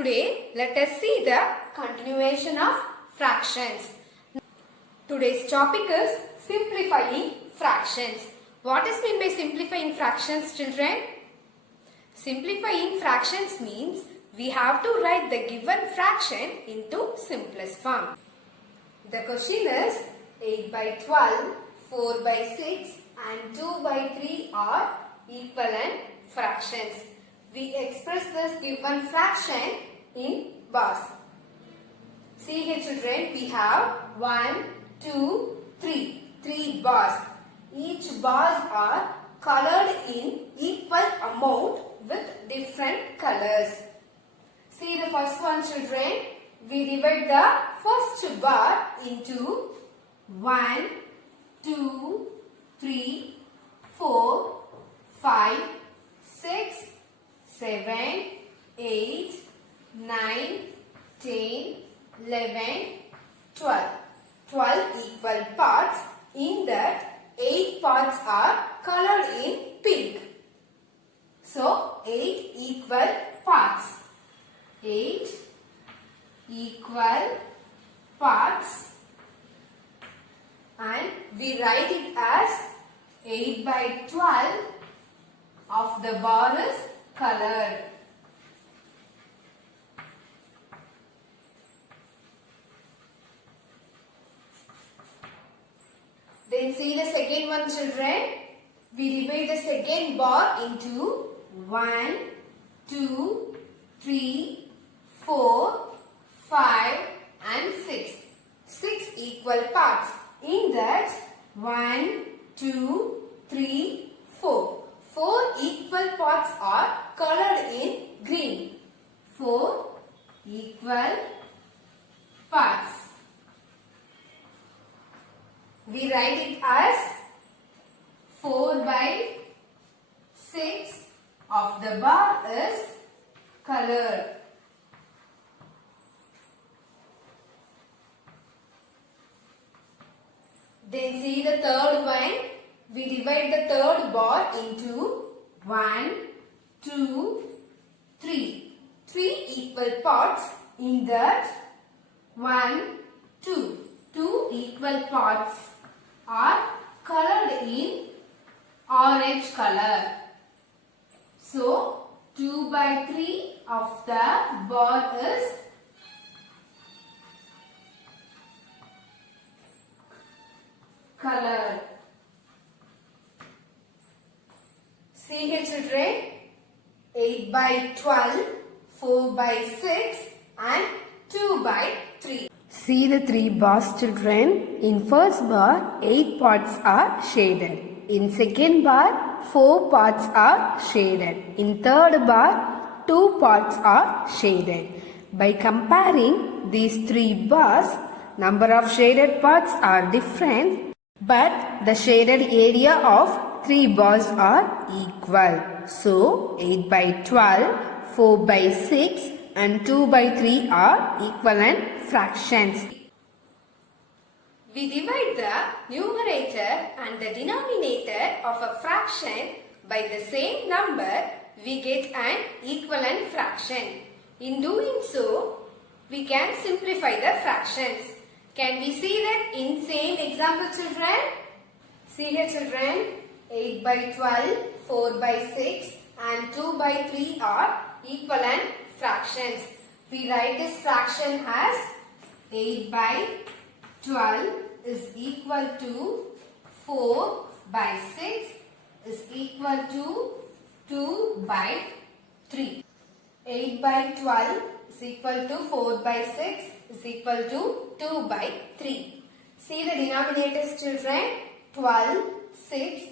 Today, let us see the continuation of fractions. Today's topic is simplifying fractions. What is meant by simplifying fractions, children? Simplifying fractions means we have to write the given fraction into simplest form. The question is 8 by 12, 4 by 6 and 2 by 3 are equivalent fractions. We express this given fraction in bars. See here children, we have 1, 2, 3. 3 bars. Each bars are colored in equal amount with different colors. See the first one children. We divide the first bar into 1, 2, 3, 4, 5, 6, 7, 8, 9, 10, 11, 12. 12 equal parts. In that 8 parts are colored in pink. So 8 equal parts. 8 equal parts. And we write it as 8 by 12 of the bar is colored. Then see the second one children. We divide the second bar into 1, 2, 3, 4, 5 and 6. 6 equal parts. In that 1, 2, 3, 4. 4 equal parts are colored in green. 4 equal parts. We write it as 4 by 6 of the bar is colored. Then see the third one. We divide the third bar into 1, 2, 3. 3 equal parts. In that 1, 2. 2 equal parts are colored in orange color. So 2 by 3 of the bar is colored. See here children, 8 by 12, 4 by 6 and 2 by 3. See the 3 bars children. In first bar, 8 parts are shaded. In second bar, 4 parts are shaded. In third bar, 2 parts are shaded. By comparing these 3 bars, number of shaded parts are different, but the shaded area of 3 bars are equal. So, 8 by 12, 4 by 6 and 2 by 3 are equivalent fractions. We divide the numerator and the denominator of a fraction by the same number, we get an equivalent fraction. In doing so, we can simplify the fractions. Can we see that in same example children? See here children, 8 by 12, 4 by 6 and 2 by 3 are equivalent fractions. We write this fraction as 8 by 12 is equal to 4 by 6 is equal to 2 by 3. 8 by 12 is equal to 4 by 6 is equal to 2 by 3. See the denominators children, 12, 6,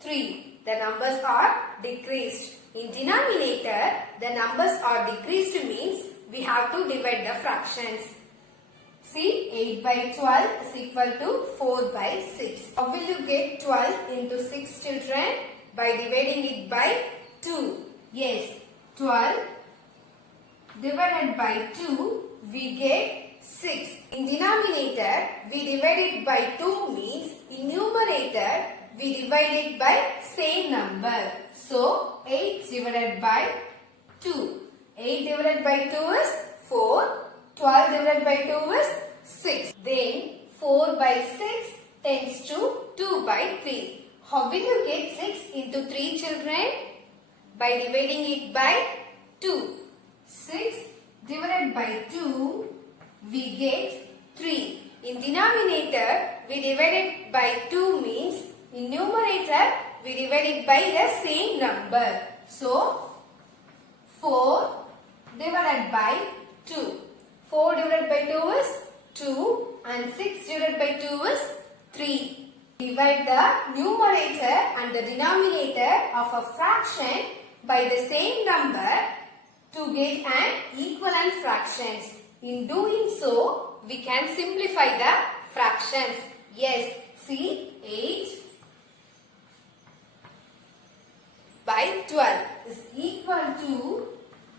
3. The numbers are decreased. In denominator, the numbers are decreased means we have to divide the fractions. See, 8 by 12 is equal to 4 by 6. How will you get 12 into 6 children? By dividing it by 2. Yes, 12 divided by 2, we get 6. In denominator, we divide it by 2 means in numerator, we divide it by same number. So, 8 divided by 2. 8 divided by 2 is 4. 12 divided by 2 is 6. Then 4 by 6 tends to 2 by 3. How will you get 6 into 3 children? By dividing it by 2. 6 divided by 2, we get 3. In denominator, we divide it by 2 means in numerator, we divide it by the same number. So, 4 divided by 2. 4 divided by 2 is 2 and 6 divided by 2 is 3. Divide the numerator and the denominator of a fraction by the same number to get an equivalent fractions. In doing so, we can simplify the fractions. Yes, see 8 by 12 is equal to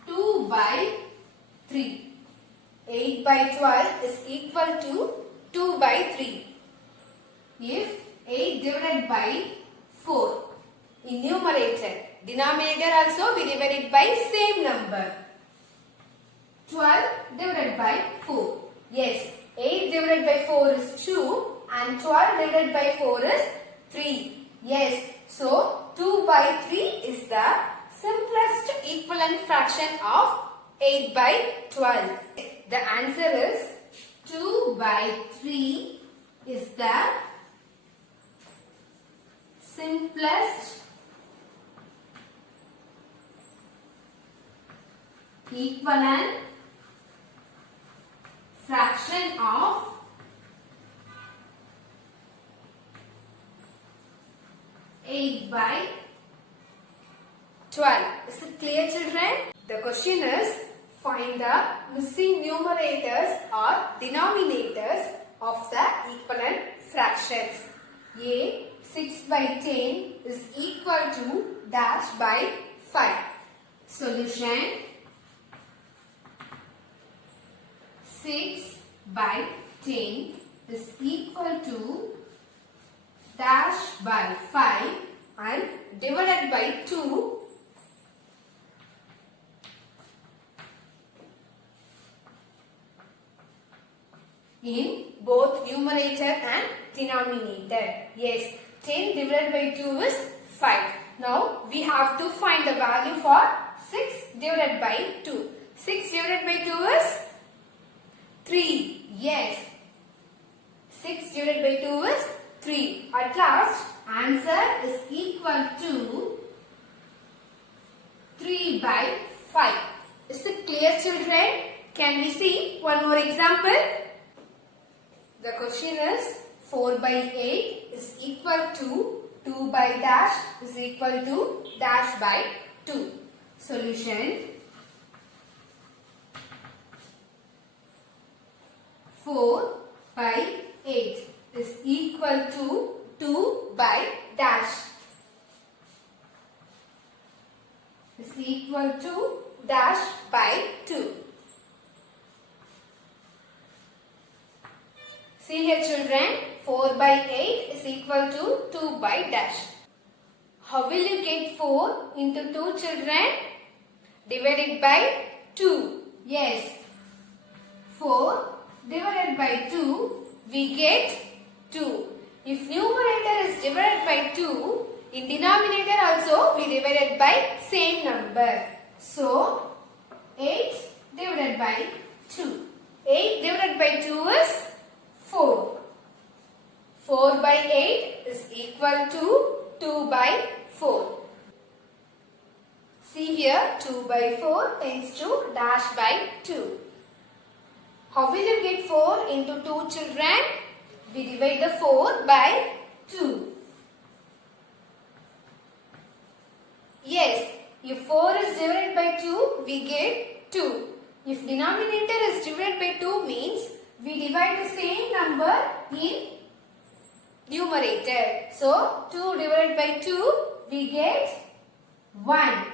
2 by 3. 8 by 12 is equal to 2 by 3. If 8 divided by 4 in numerator, denominator also we divide it by same number. 12 divided by 4. Yes, 8 divided by 4 is 2 and 12 divided by 4 is 3. Yes, so 2 by 3 is the simplest equivalent fraction of 8 by 12. The answer is 2 by 3 is the simplest equivalent fraction of 8 by 12. Is it clear, children? The question is, find the missing numerators or denominators of the equivalent fractions. A 6 by 10 is equal to dash by 5. Solution: 6 by 10 is equal to dash by 5 and divided by 2. In both numerator and denominator. Yes, 10 divided by 2 is 5. Now we have to find the value for 6 divided by 2. 6 divided by 2 is 3. Yes, 6 divided by 2 is 3. At last, answer is equal to 3 by 5. Is it clear, children? Can we see one more example? The question is 4 by 8 is equal to 2 by dash is equal to dash by 2. Solution: 4 by 8 is equal to 2 by dash is equal to dash by 2. See here, children, 4 by 8 is equal to 2 by dash. How will you get 4 into 2, children? Divided by 2. Yes, 4 divided by 2, we get 2. If numerator is divided by 2, in denominator also we divided by same number. So, 8 divided by 2. 8 divided by 2 is 4. 4 by 8 is equal to 2 by 4. See here, 2 by 4 tends to dash by 2. How will you get 4 into 2, children? We divide the 4 by 2. Yes, if 4 is divided by 2, we get 2. If denominator is divided by 2 means we divide the same number in numerator. So, 2 divided by 2, we get 1.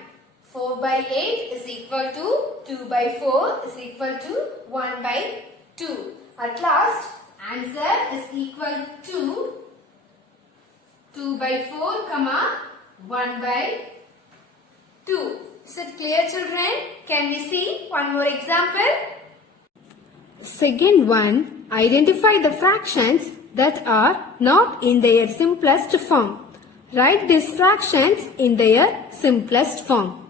4 by 8 is equal to 2 by 4 is equal to 1 by 2. At last, answer is equal to 2 by 4, 1 by 2. Is it clear, children? Can we see one more example? Second one, identify the fractions that are not in their simplest form. Write these fractions in their simplest form.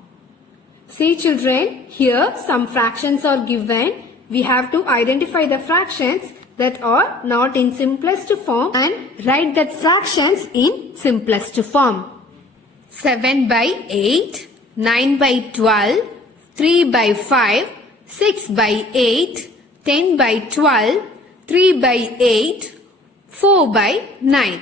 See children, here some fractions are given. We have to identify the fractions that are not in simplest form and write that fractions in simplest form. 7 by 8, 9 by 12, 3 by 5, 6 by 8, 10 by 12, 3 by 8, 4 by 9.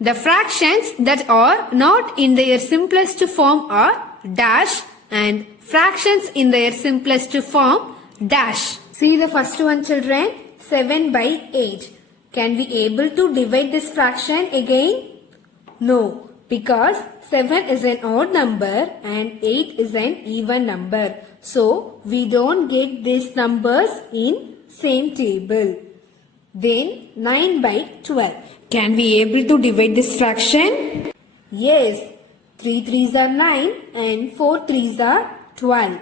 The fractions that are not in their simplest form are dash and fractions in their simplest form dash. See the first one children, 7 by 8. Can we able to divide this fraction again? No, because 7 is an odd number and 8 is an even number. So, we don't get these numbers in same table. Then 9 by 12. Can we able to divide this fraction? Yes, 3 3s are 9 and 4 3s are 12.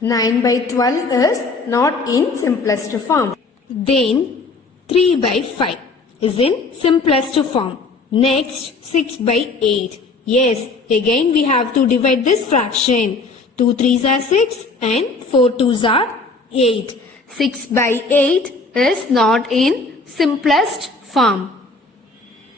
9 by 12 is not in simplest form. Then 3 by 5 is in simplest form. Next 6 by 8. Yes, again we have to divide this fraction. 2 3s are 6 and 4 2s are 8. 6 by 8 is not in simplest form.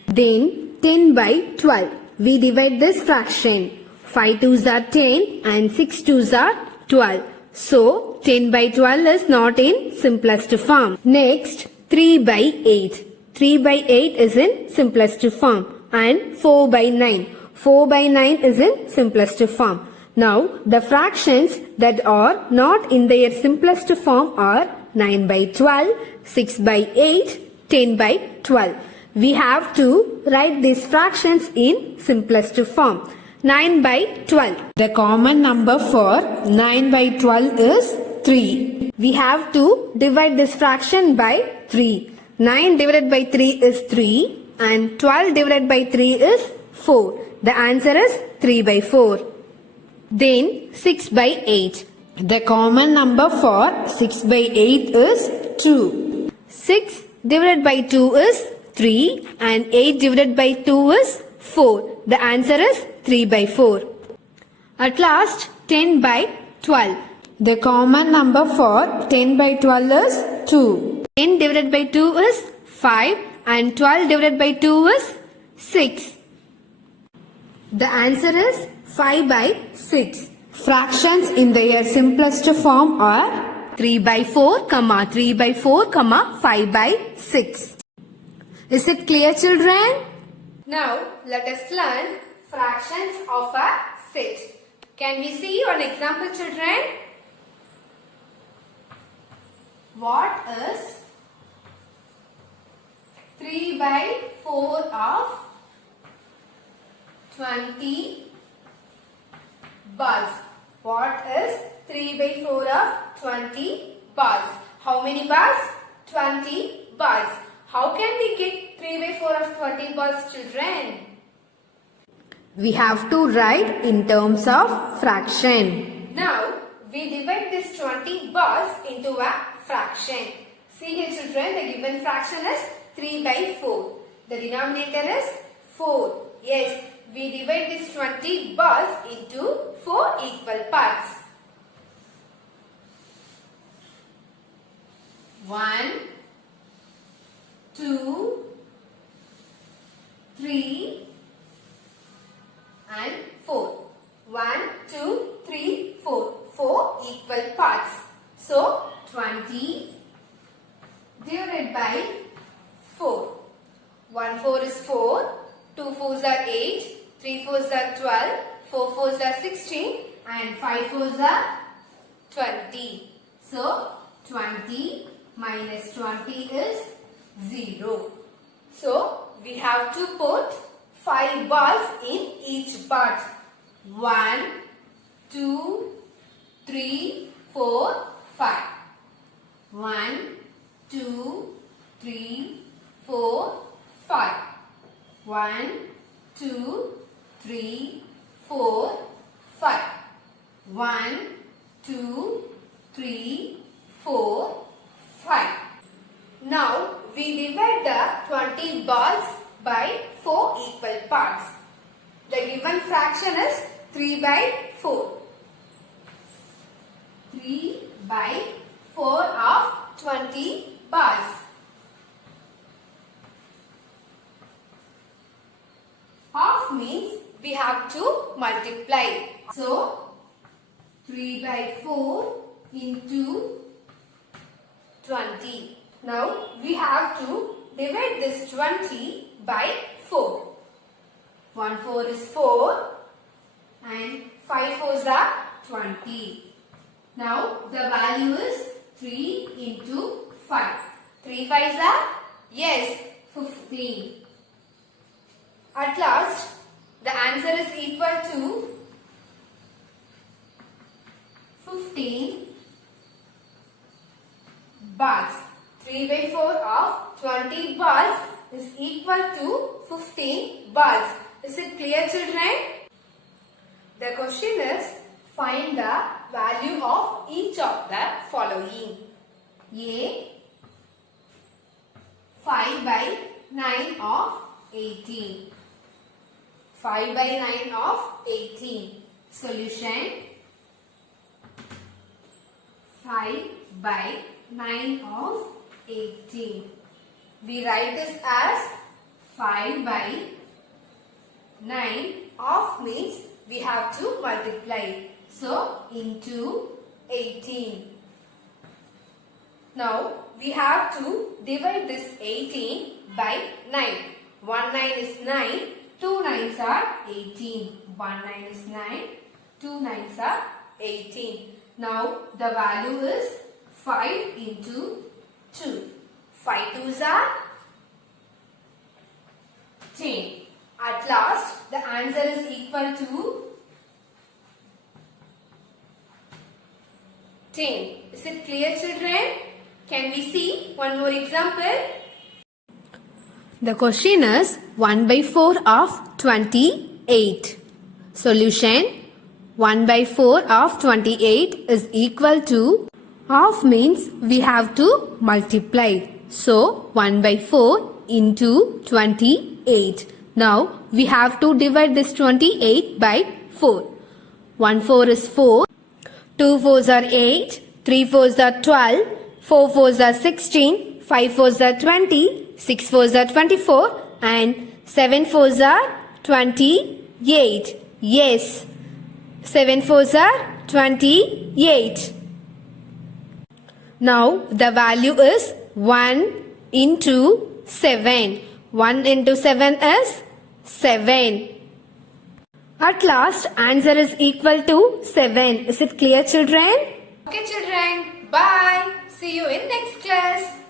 Then 10 by 12. We divide this fraction. 5 2s are 10 and 6 2s are 12. So 10 by 12 is not in simplest form. Next 3 by 8. 3 by 8 is in simplest form and 4 by 9. 4 by 9 is in simplest form. Now the fractions that are not in their simplest form are 9 by 12, 6 by 8, 10 by 12. We have to write these fractions in simplest form. 9 by 12. The common number for 9 by 12 is 3. We have to divide this fraction by 3. 9 divided by 3 is 3 and 12 divided by 3 is 4. The answer is 3 by 4. Then 6 by 8. The common number for 6 by 8 is 2. 6 divided by 2 is 3 and 8 divided by 2 is 4. The answer is 3 by 4. At last 10 by 12. The common number for 10 by 12 is 2. 10 divided by 2 is 5 and 12 divided by 2 is 6. The answer is 5 by 6. Fractions in their simplest form are 3 by 4, 3 by 4, 5 by 6. Is it clear children? Now let us learn fractions of a set. Can we see one example children? What is 3 by 4 of 20 bars? What is 3 by 4 of 20 bars? How many bars? 20 bars. How can we get 3 by 4 of 20 bars children? We have to write in terms of fraction. Now we divide this 20 bars into a fraction. See here children, the given fraction is 3 by 4. The denominator is 4. Yes, we divide this 20 bars into 4 equal parts. 1, 2, 3 and 4. 1, 2, 3, 4. 4 equal parts. So 20 divided by 4. 1 4 is 4. 2 4s are 8. 3 4s are 12. 4 4s are 16. And 5 4s are 20. So 20 minus 20 is 0. So we have to put 5 bars in each part. 1, 2, 3, 4, 5. 1, 2, 3, 4, 5. 1, 2, 3, 4, 5. 1, 2, 3, 4, 5. Now we divide the 20 balls by 4 equal parts. The given fraction is 3 by 4. 3 by 4 of 20 balls. Half means we have to multiply. So 3 by 4 into 20. Now we have to divide this 20 by 4. 1 4 is 4 and 5 4s are 20. Now the value is 3 into 5. 3 5s are? Yes, 15. At last, the answer is equal to 15 balls. 3 by 4 of 20 balls is equal to 15 balls. Is it clear, children? The question is, find the value of each of the following. A. 5 by 9 of 18. 5 by 9 of 18. Solution. 5 by 9 of 18. We write this as 5 by 9 of means we have to multiply. So, into 18. Now, we have to divide this 18 by 9. 1 9 is 9. 2 9s are 18. 1 9 is 9. 2 9s are 18. Now, the value is 5 into 2. 5 2s are 10. At last, the answer is equal to 10. Is it clear, children? Can we see one more example? The question is 1 by 4 of 28. Solution. 1 by 4 of 28 is equal to, half means we have to multiply. So 1 by 4 into 28. Now we have to divide this 28 by 4. 1 4 is 4. 2 4s are 8. 3 4s are 12. 4 4s are 16. 5 4s are 20. 6 4s are 24. And 7 4s are 28. Yes. 7 4s are 28. Now the value is 1 into 7. 1 into 7 is 7. At last, answer is equal to 7. Is it clear, children? Okay, children. Bye. See you in next class.